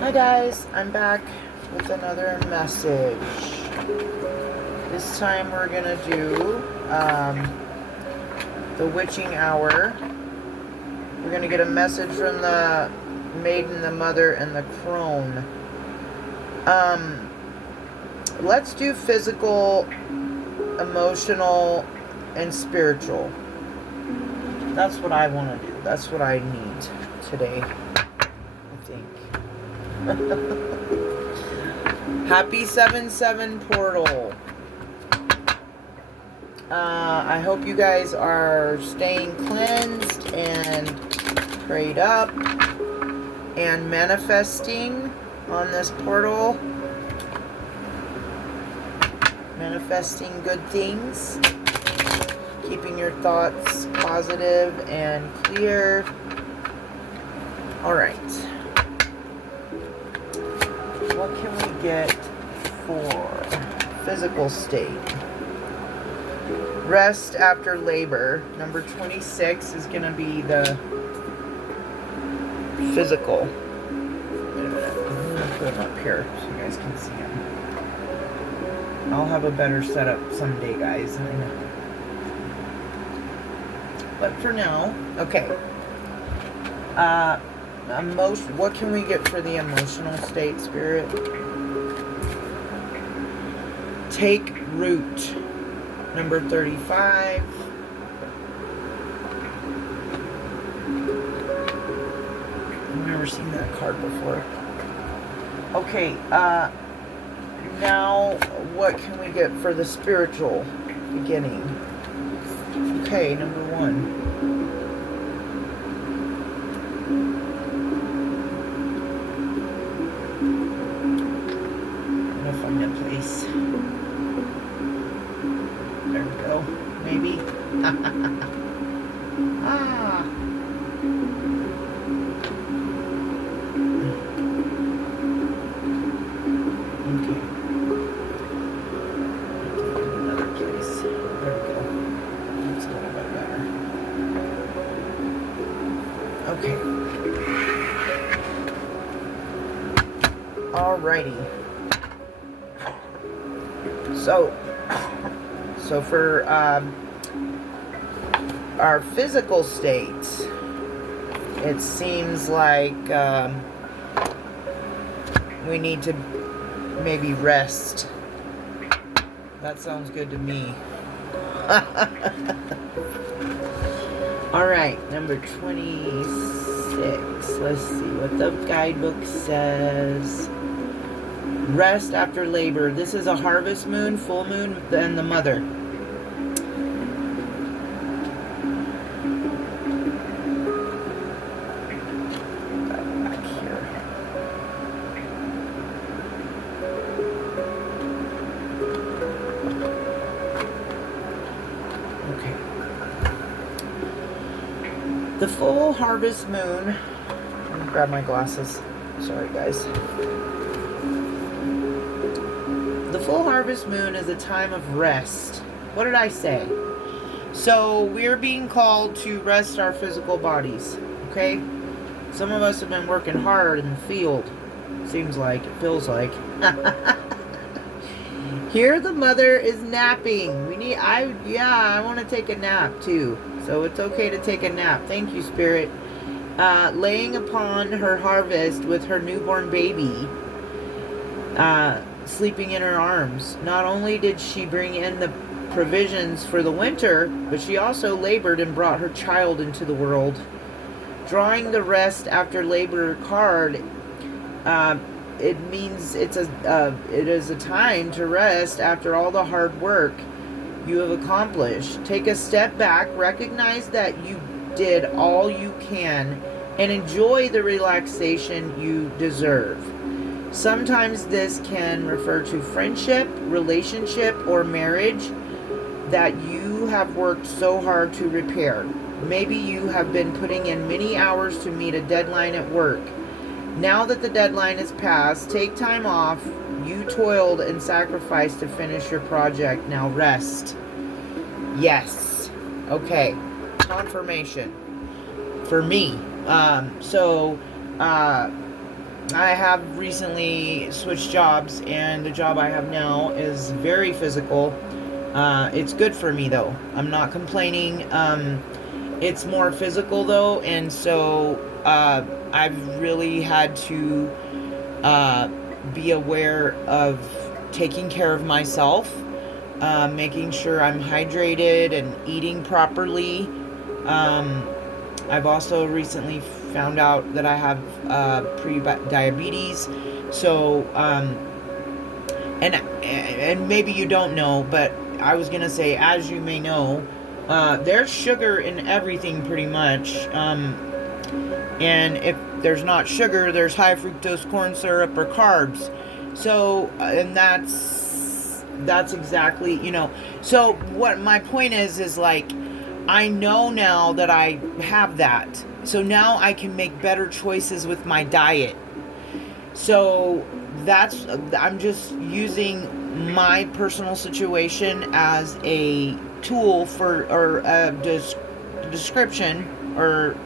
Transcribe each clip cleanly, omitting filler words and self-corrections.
Hi guys, I'm back with another message. This time we're gonna do the witching hour. We're gonna get a message from the Maiden, the Mother, and the Crone. Let's do physical, emotional, and spiritual. That's what I want to do. That's what I need today, I think. Happy 7/7 portal. I hope you guys are staying cleansed and prayed up and manifesting on this portal. Manifesting good things. Keeping your thoughts positive and clear. Alright. What can we get for physical state? Rest after labor. Number 26 is going to be the physical. Wait a minute. I'm going to put them up here so you guys can see them. I'll have a better setup someday, guys. I know. But for now, okay. What can we get for the emotional state, Spirit? Take root. Number 35. I've never seen that card before. Okay, now what can we get for the spiritual beginning? Okay, number 1. I'm gonna find a place. There we go. Maybe. Ah. Okay. Another place. There we go. That's a little bit better. Okay. Alrighty. So for our physical state, it seems like we need to maybe rest. That sounds good to me. Alright, number 26. Let's see what the guidebook says. Rest after labor. This is a harvest moon, full moon, and the mother. Back here. Okay. The full harvest moon. Let me grab my glasses. Sorry, guys. The full harvest moon is a time of rest. What did I say? So we're being called to rest our physical bodies. Okay? Some of us have been working hard in the field. Seems like, it feels like. Here the mother is napping. I want to take a nap too. So it's okay to take a nap. Thank you, Spirit. Laying upon her harvest with her newborn baby. Sleeping in her arms. Not only did she bring in the provisions for the winter, but she also labored and brought her child into the world. Drawing the rest after labor card, it means it is a time to rest after all the hard work you have accomplished. Take a step back, recognize that you did all you can, and enjoy the relaxation you deserve. Sometimes this can refer to friendship, relationship, or marriage that you have worked so hard to repair. Maybe you have been putting in many hours to meet a deadline at work. Now that the deadline is passed, take time off. You toiled and sacrificed to finish your project. Now rest. Yes. Okay. Confirmation. For me. I have recently switched jobs, and the job I have now is very physical. It's good for me though. I'm not complaining. It's more physical though, and so I've really had to uh, be aware of taking care of myself, making sure I'm hydrated and eating properly. Um, I've also recently found out that I have pre-diabetes. So, and maybe you don't know, but I was gonna say, as you may know, there's sugar in everything pretty much. And if there's not sugar, there's high fructose corn syrup or carbs. So, and that's exactly, So what my point is like, I know now that I have that. So now I can make better choices with my diet. So I'm just using my personal situation as a tool for, or a description, or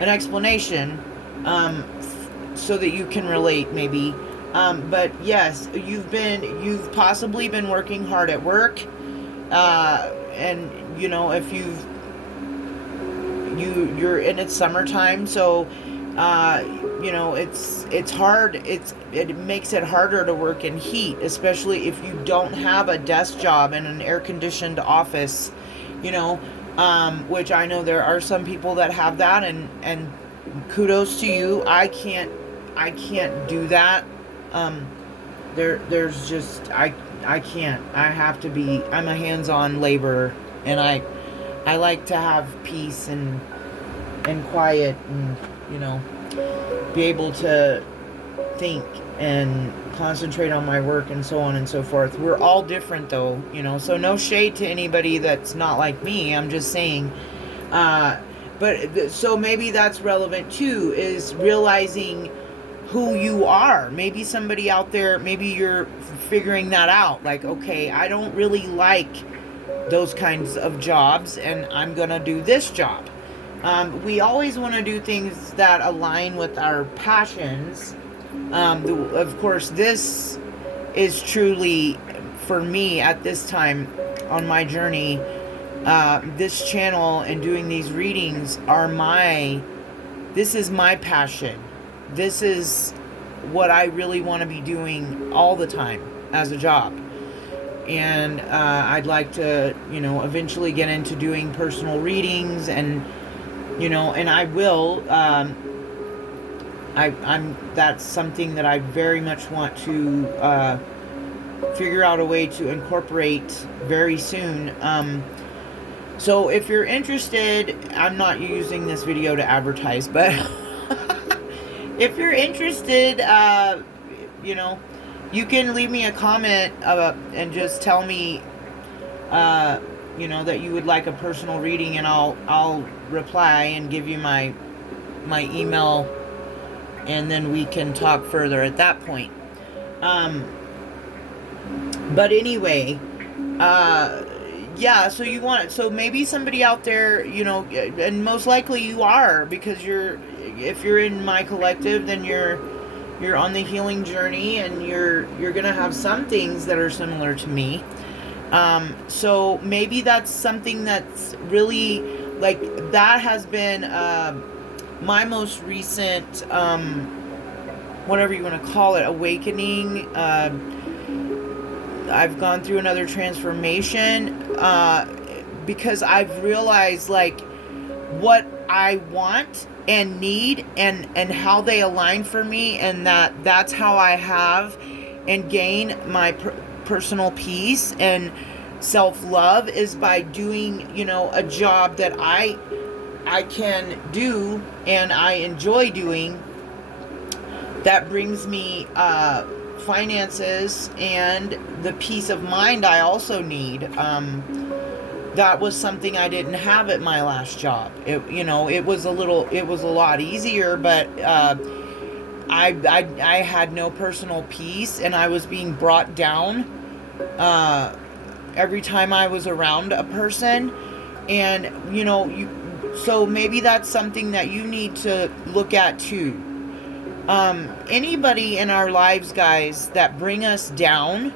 an explanation, so that you can relate maybe. But yes, you've possibly been working hard at work, and if you're in it's summertime, so it's hard. It makes it harder to work in heat, especially if you don't have a desk job in an air conditioned office. Which I know there are some people that have that, and kudos to you. I can't do that. There's just I can't. I'm a hands-on laborer, and I like to have peace and quiet, and be able to think and concentrate on my work and so on and so forth. We're all different though, so no shade to anybody that's not like me. I'm just saying, so maybe that's relevant too, is realizing who you are. Maybe somebody out there, maybe you're figuring that out, like, okay, I don't really like those kinds of jobs, and I'm gonna do this job. We always want to do things that align with our passions. Of course, this is truly, for me at this time on my journey, this channel and doing these readings this is my passion. This is what I really want to be doing all the time as a job. And I'd like to, eventually get into doing personal readings, and and I will. That's something that I very much want to figure out a way to incorporate very soon. So if you're interested, I'm not using this video to advertise, but if you're interested, you can leave me a comment and just tell me, that you would like a personal reading, and I'll reply and give you my email, and then we can talk further at that point. But anyway, yeah, so maybe somebody out there, and most likely you are, because if you're in my collective, then you're on the healing journey, and you're gonna have some things that are similar to me. So maybe that's something that's really, like, that has been my most recent, whatever you want to call it, awakening. I've gone through another transformation, because I've realized, like, what I want and need, and how they align for me, and that's how I have and gain my personal peace and self-love, is by doing, a job that I can do and I enjoy doing, that brings me finances and the peace of mind I also need. That was something I didn't have at my last job. It was a lot easier, but I had no personal peace, and I was being brought down every time I was around a person. And so maybe that's something that you need to look at too. Anybody in our lives, guys, that bring us down,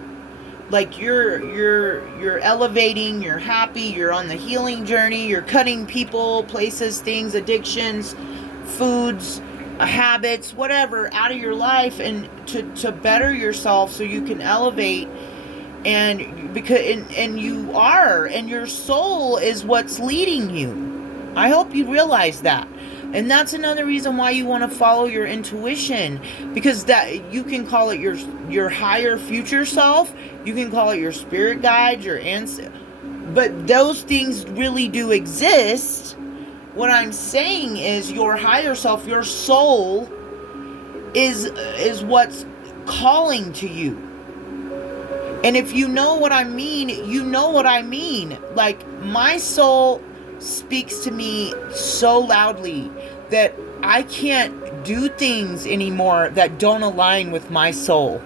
like you're elevating, you're happy, you're on the healing journey, you're cutting people, places, things, addictions, foods, habits, whatever, out of your life, and to better yourself so you can elevate. And because and you are, and your soul is what's leading you. I hope you realize that. And that's another reason why you want to follow your intuition, because that, you can call it your higher future self, you can call it your spirit guides, your ancestors, but those things really do exist. What I'm saying is your higher self, your soul is what's calling to you. And if you know what I mean, you know what I mean. Like, my soul speaks to me so loudly that I can't do things anymore that don't align with my soul.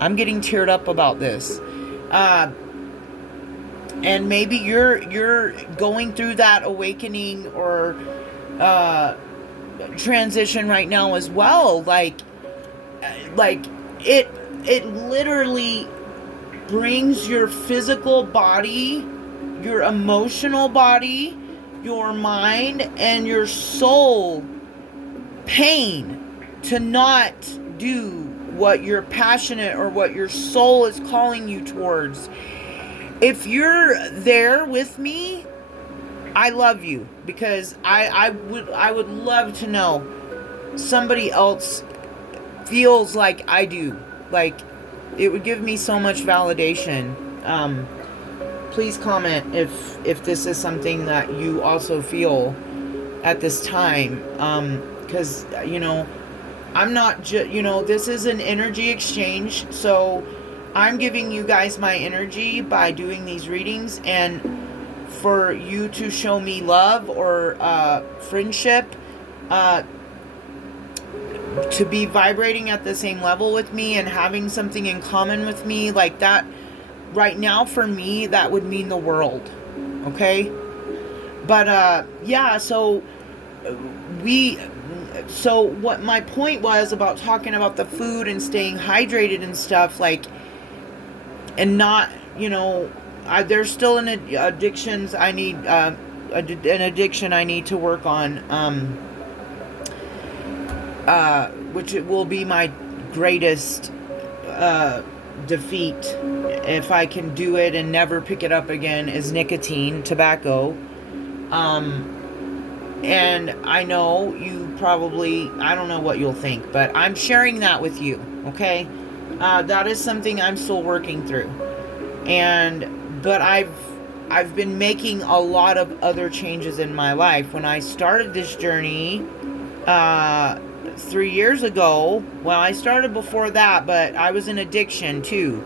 I'm getting teared up about this. And maybe you're going through that awakening or transition right now as well. Like it literally brings your physical body, your emotional body, your mind, and your soul pain to not do what you're passionate or what your soul is calling you towards. If you're there with me, I love you, because I would love to know somebody else feels like I do. Like, it would give me so much validation. Please comment if this is something that you also feel at this time. Because, I'm not this is an energy exchange. So I'm giving you guys my energy by doing these readings, and for you to show me love or friendship, to be vibrating at the same level with me and having something in common with me, like that, right now for me, that would mean the world. Okay? But so what my point was about talking about the food and staying hydrated and stuff, like, and not, there's still an addictions I need, an addiction I need to work on, which it will be my greatest defeat if I can do it and never pick it up again, is nicotine, tobacco. And I know you probably, I don't know what you'll think, but I'm sharing that with you, okay? That is something I'm still working through. But I've been making a lot of other changes in my life. When I started this journey 3 years ago, well, I started before that, but I was in addiction too.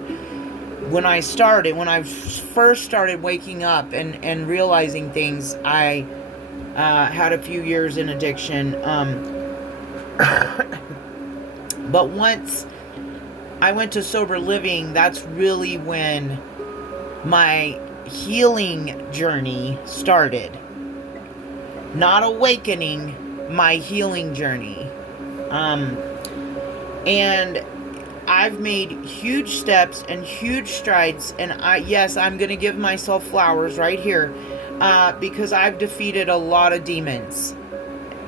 When I first started waking up and realizing things, I had a few years in addiction. But once I went to sober living, that's really when my healing journey started. Not awakening, my healing journey. And I've made huge steps and huge strides, and I'm going to give myself flowers right here, because I've defeated a lot of demons,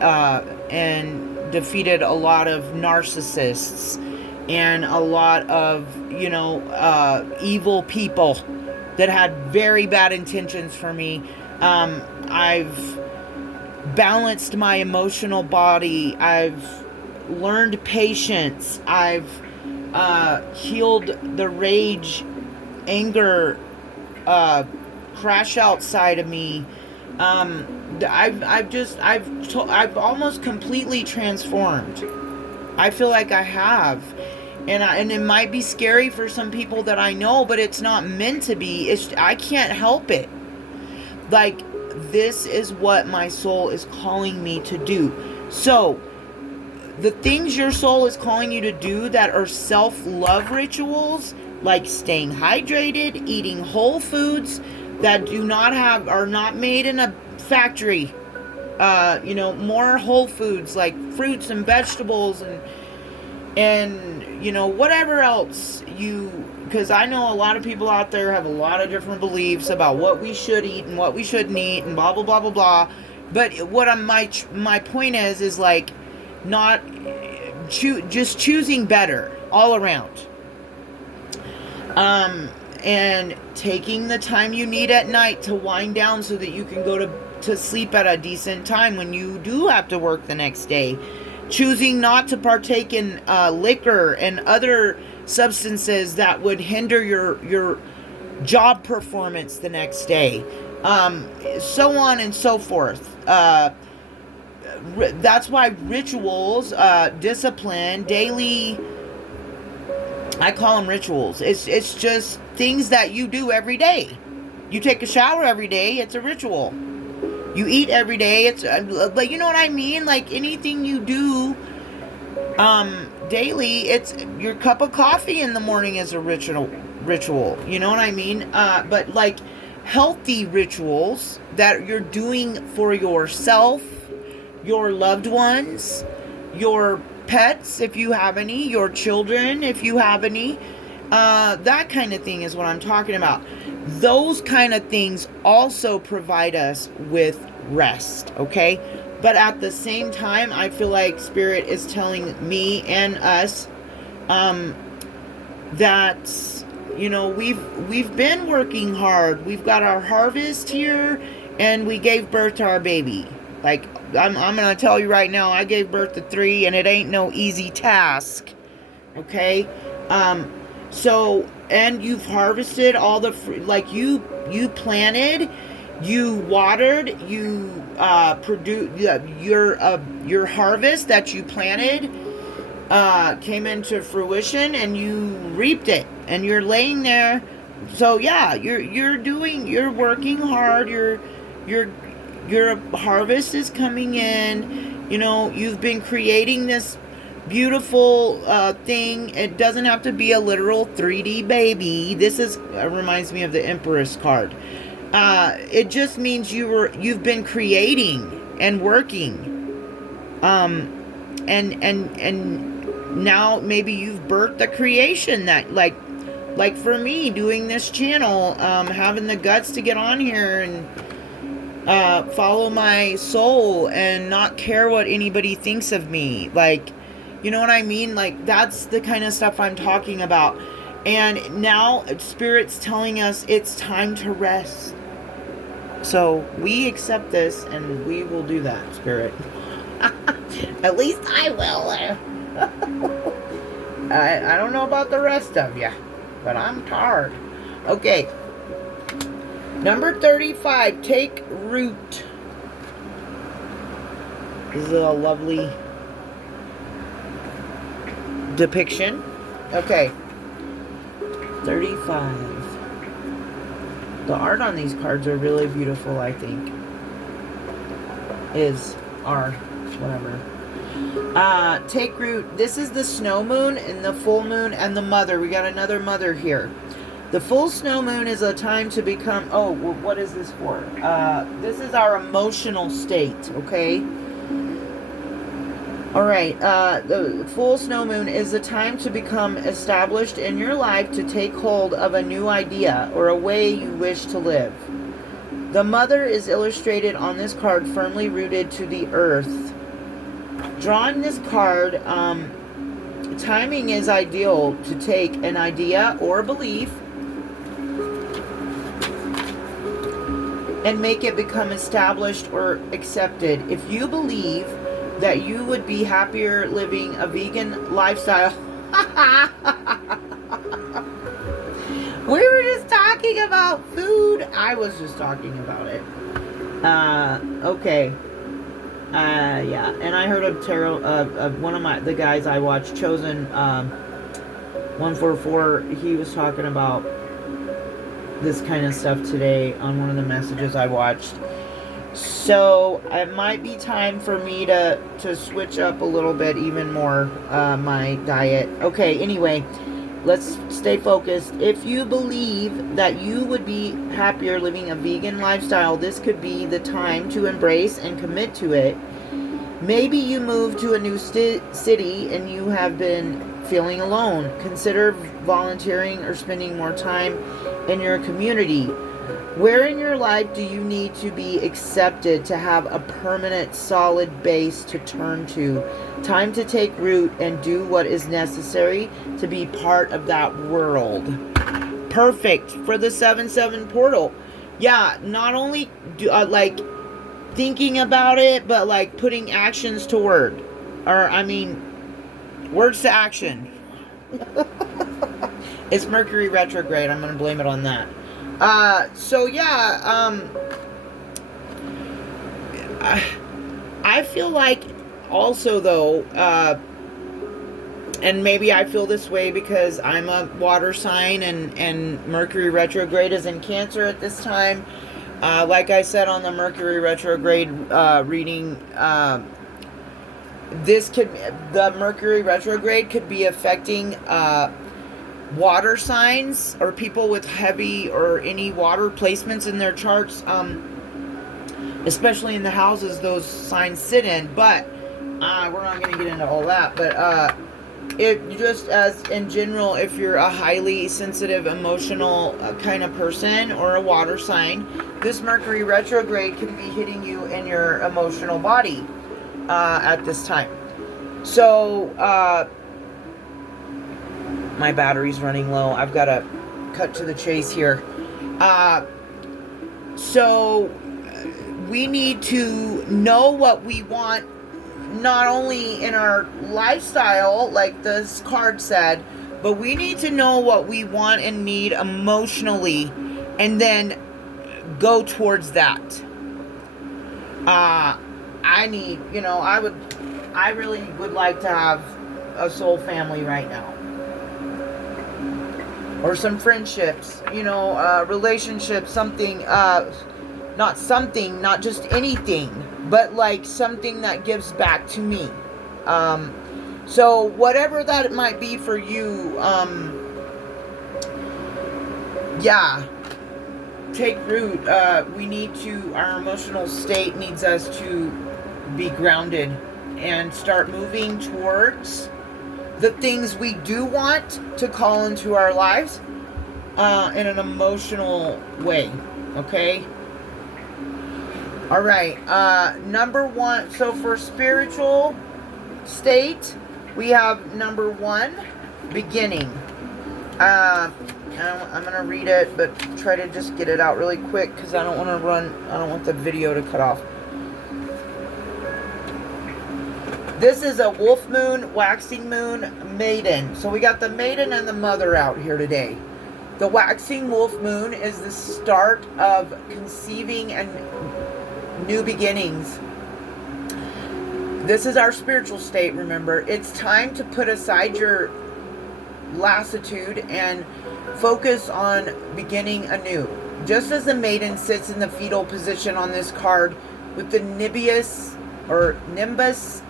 and defeated a lot of narcissists, and a lot of, evil people that had very bad intentions for me. I've balanced my emotional body. I've learned patience. I've healed the rage, anger, crash outside of me. I've almost completely transformed. I feel like I have. And it might be scary for some people that I know, but it's not meant to be. I can't help it. Like, this is what my soul is calling me to do. So, the things your soul is calling you to do that are self-love rituals, like staying hydrated, eating whole foods that are not made in a factory. more whole foods like fruits and vegetables and whatever else because I know a lot of people out there have a lot of different beliefs about what we should eat and what we shouldn't eat and blah blah blah blah blah. But what my point is like not just choosing better all around. And taking the time you need at night to wind down so that you can go to sleep at a decent time when you do have to work the next day. Choosing not to partake in liquor and other substances that would hinder your job performance the next day. So on and so forth. That's why rituals, discipline, daily... I call them rituals. It's just things that you do every day. You take a shower every day, it's a ritual. You eat every day, but you know what I mean? Like anything you do daily, it's your cup of coffee in the morning is a ritual. You know what I mean? But like healthy rituals that you're doing for yourself, your loved ones, your pets if you have any, your children if you have any, that kind of thing is what I'm talking about. Those kind of things also provide us with rest, okay? But at the same time, I feel like Spirit is telling me and us that we've been working hard. We've got our harvest here, and we gave birth to our baby. Like, I'm going to tell you right now, I gave birth to 3, and it ain't no easy task. Okay? So, and you've harvested all the fruit. Like, you planted, you watered, you produced, your harvest that you planted came into fruition, and you reaped it. And you're laying there. So, yeah, you're working hard, your harvest is coming in. You've been creating this beautiful thing. It doesn't have to be a literal 3D baby. This reminds me of the Empress card. It just means you've been creating and working. And now maybe you've birthed the creation that like for me doing this channel, having the guts to get on here and follow my soul and not care what anybody thinks of me. Like, you know what I mean? Like, that's the kind of stuff I'm talking about. And now Spirit's telling us it's time to rest. So we accept this and we will do that, Spirit. At least I will. I don't know about the rest of you, but I'm tired. Okay. Number 35, take root. This is a lovely depiction. Okay. 35. The art on these cards are really beautiful, I think. Whatever. Take root. This is the snow moon and the full moon and the mother. We got another mother here. The full snow moon is a time to become... Oh, well, what is this for? This is our emotional state, okay? Alright, the full snow moon is a time to become established in your life, to take hold of a new idea or a way you wish to live. The mother is illustrated on this card, firmly rooted to the earth. Drawing this card, timing is ideal to take an idea or a belief and make it become established or accepted. If you believe that you would be happier living a vegan lifestyle. We were just talking about food. I was just talking about it. Okay. Yeah. And I heard of tarot, of one of the guys I watched, Chosen 144. He was talking about this kind of stuff today on one of the messages I watched. So it might be time for me to switch up a little bit even more my diet. Okay, anyway, let's stay focused. If you believe that you would be happier living a vegan lifestyle, this could be the time to embrace and commit to it. Maybe you move to a new city and you have been feeling alone. Consider volunteering or spending more time in your community. Where in your life do you need to be accepted to have a permanent, solid base to turn to? Time to take root and do what is necessary to be part of that world. Perfect for the 7-7 portal. Yeah, not only do like thinking about it, but like putting actions to word. Or, I mean, words to action. It's Mercury retrograde. I'm going to blame it on that. So yeah, I feel like also though, and maybe I feel this way because I'm a water sign and Mercury retrograde is in Cancer at this time. Like I said on the Mercury retrograde reading, the Mercury retrograde could be affecting water signs or people with heavy or any water placements in their charts, especially in the houses those signs sit in. But we're not going to get into all that. But it just as in general, if you're a highly sensitive, emotional kind of person or a water sign, this Mercury retrograde can be hitting you in your emotional body at this time. So my battery's running low. I've got to cut to the chase here. So we need to know what we want, not only in our lifestyle, like this card said, but we need to know what we want and need emotionally, and then go towards that. I really would like to have a soul family right now. Or some friendships, relationships, something, not just anything, but like something that gives back to me. So whatever that it might be for you, take root. Our emotional state needs us to be grounded and start moving towards the things we do want to call into our lives in an emotional way. Okay? All right. Number one. So for spiritual state, we have number 1, beginning. I'm going to read it, but try to just get it out really quick because I don't want the video to cut off. This is a wolf moon, waxing moon, maiden. So we got the maiden and the mother out here today. The waxing wolf moon is the start of conceiving and new beginnings. This is our spiritual state, remember. It's time to put aside your lassitude and focus on beginning anew. Just as the maiden sits in the fetal position on this card with the nimbus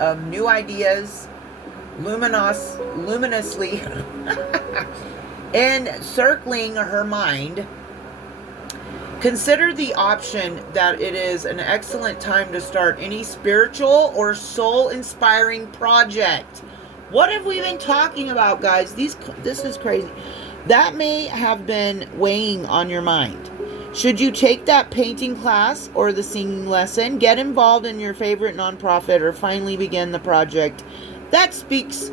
of new ideas luminously encircling her mind, consider the option that it is an excellent time to start any spiritual or soul-inspiring project. What have we been talking about, guys? This is crazy. That may have been weighing on your mind. Should you take that painting class or the singing lesson, get involved in your favorite nonprofit, or finally begin the project that speaks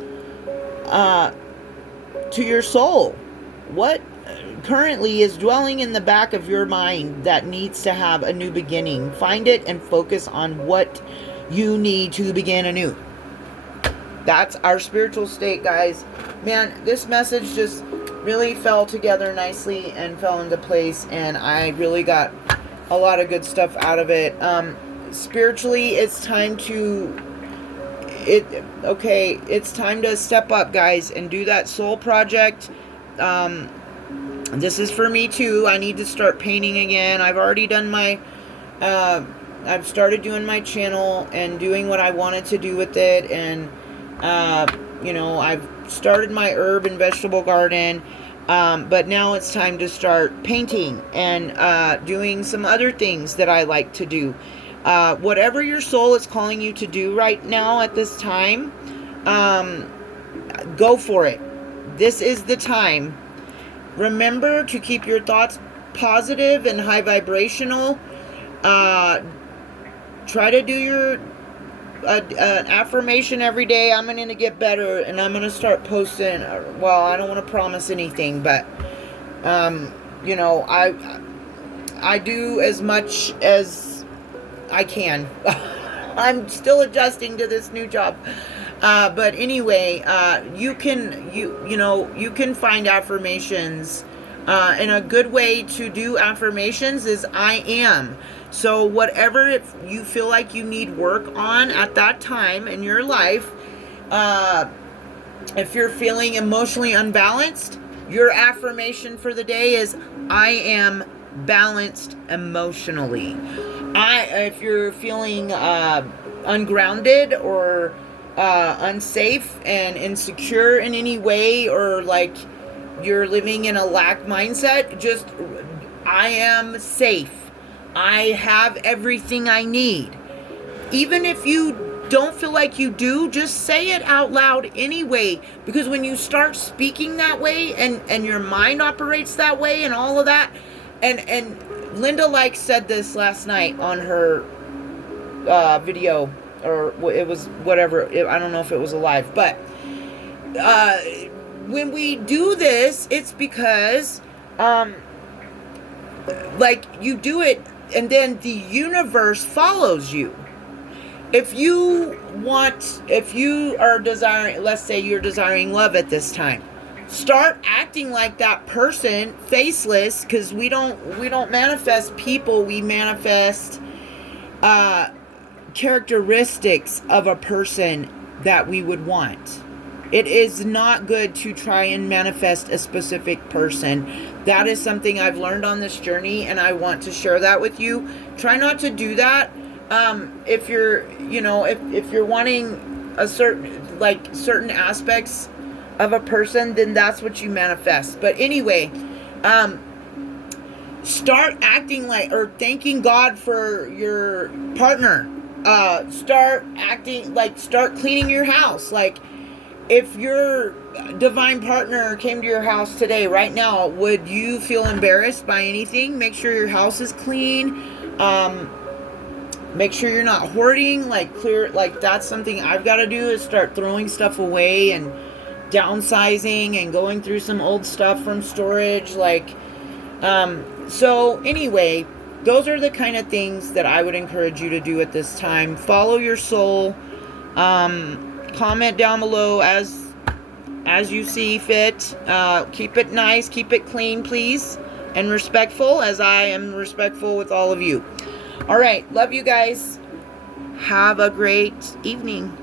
to your soul? What currently is dwelling in the back of your mind that needs to have a new beginning? Find it and focus on what you need to begin anew. That's our spiritual state, guys. Man, this message just really fell together nicely and fell into place, and I really got a lot of good stuff out of it. Spiritually, it's time to step up, guys, and do that soul project. This is for me too. I need to start painting again. I've already done I've started doing my channel and doing what I wanted to do with it, and I've started my herb and vegetable garden. But now it's time to start painting and doing some other things that I like to do. Whatever your soul is calling you to do right now at this time, go for it. This is the time. Remember to keep your thoughts positive and high vibrational. Try to do your an affirmation every day. I'm going to get better, and I'm going to start posting. Well, I don't want to promise anything, but I do as much as I can. I'm still adjusting to this new job. But anyway, you can find affirmations. And a good way to do affirmations is I am. So whatever you feel like you need work on at that time in your life, if you're feeling emotionally unbalanced, your affirmation for the day is I am balanced emotionally. If you're feeling ungrounded or unsafe and insecure in any way, or like you're living in a lack mindset, just I am safe. I have everything I need. Even if you don't feel like you do, just say it out loud anyway, because when you start speaking that way and your mind operates that way and all of that, and Linda said this last night on her video, or it was whatever, I don't know if it was a live, but when we do this, it's because you do it and then the universe follows you. If you are desiring, let's say you're desiring love at this time, start acting like that person, faceless, because we don't manifest people, we manifest characteristics of a person that we would want. It is not good to try and manifest a specific person. That is something I've learned on this journey, and I want to share that with you. Try not to do that. If you're, if you're wanting a certain aspects of a person, then that's what you manifest. But anyway, start acting or thanking God for your partner. Start acting start cleaning your house. If your divine partner came to your house today, right now, would you feel embarrassed by anything? Make sure your house is clean. Make sure you're not hoarding, that's something I've got to do, is start throwing stuff away and downsizing and going through some old stuff from storage. So anyway, those are the kind of things that I would encourage you to do at this time. Follow your soul. Comment down below as you see fit. Keep it nice, keep it clean, please, and respectful, as I am respectful with all of you. All right, love you guys. Have a great evening.